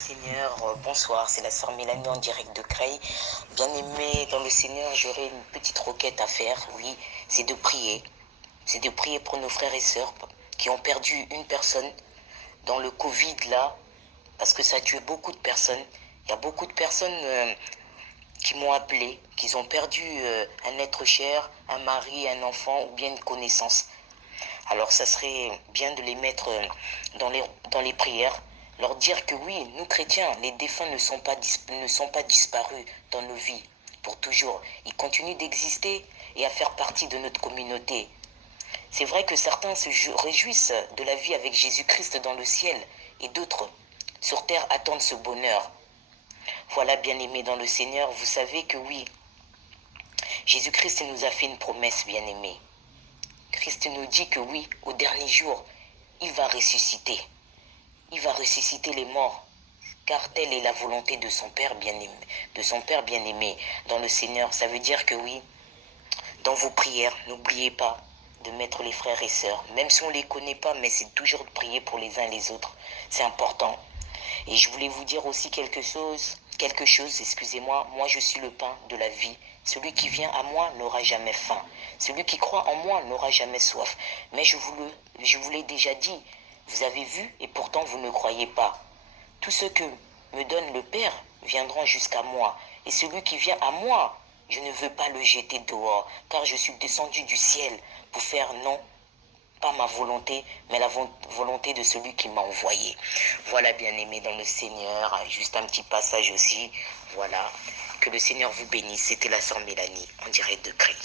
Seigneur, bonsoir, c'est la sœur Mélanie en direct de Creil. Bien-aimé dans le Seigneur, j'aurais une petite requête à faire, oui, c'est de prier. C'est de prier pour nos frères et sœurs qui ont perdu une personne dans le Covid là, parce que ça a tué beaucoup de personnes. Il y a beaucoup de personnes qui m'ont appelé, qui ont perdu un être cher, un mari, un enfant ou bien une connaissance. Alors ça serait bien de les mettre dans les prières, leur dire que oui, nous chrétiens, les défunts ne sont pas disparus dans nos vies pour toujours. Ils continuent d'exister et à faire partie de notre communauté. C'est vrai que certains se réjouissent de la vie avec Jésus-Christ dans le ciel et d'autres sur terre attendent ce bonheur. Voilà, bien-aimés dans le Seigneur, vous savez que oui, Jésus-Christ nous a fait une promesse, bien-aimés. Christ nous dit que oui, au dernier jour, il va ressusciter. Il va ressusciter les morts, car telle est la volonté de son Père bien-aimé dans le Seigneur. Ça veut dire que oui, dans vos prières, n'oubliez pas de mettre les frères et sœurs, même si on ne les connaît pas, mais c'est toujours de prier pour les uns et les autres. C'est important. Et je voulais vous dire aussi quelque chose, excusez-moi, moi je suis le pain de la vie. Celui qui vient à moi n'aura jamais faim. Celui qui croit en moi n'aura jamais soif. Mais je vous l'ai déjà dit, vous avez vu et pourtant vous ne croyez pas. Tout ce que me donne le Père viendront jusqu'à moi. Et celui qui vient à moi, je ne veux pas le jeter dehors, car je suis descendu du ciel pour faire non pas ma volonté, mais la volonté de celui qui m'a envoyé. Voilà, bien-aimé dans le Seigneur, juste un petit passage aussi. Voilà, que le Seigneur vous bénisse. C'était la sœur Mélanie, en direct de Creil.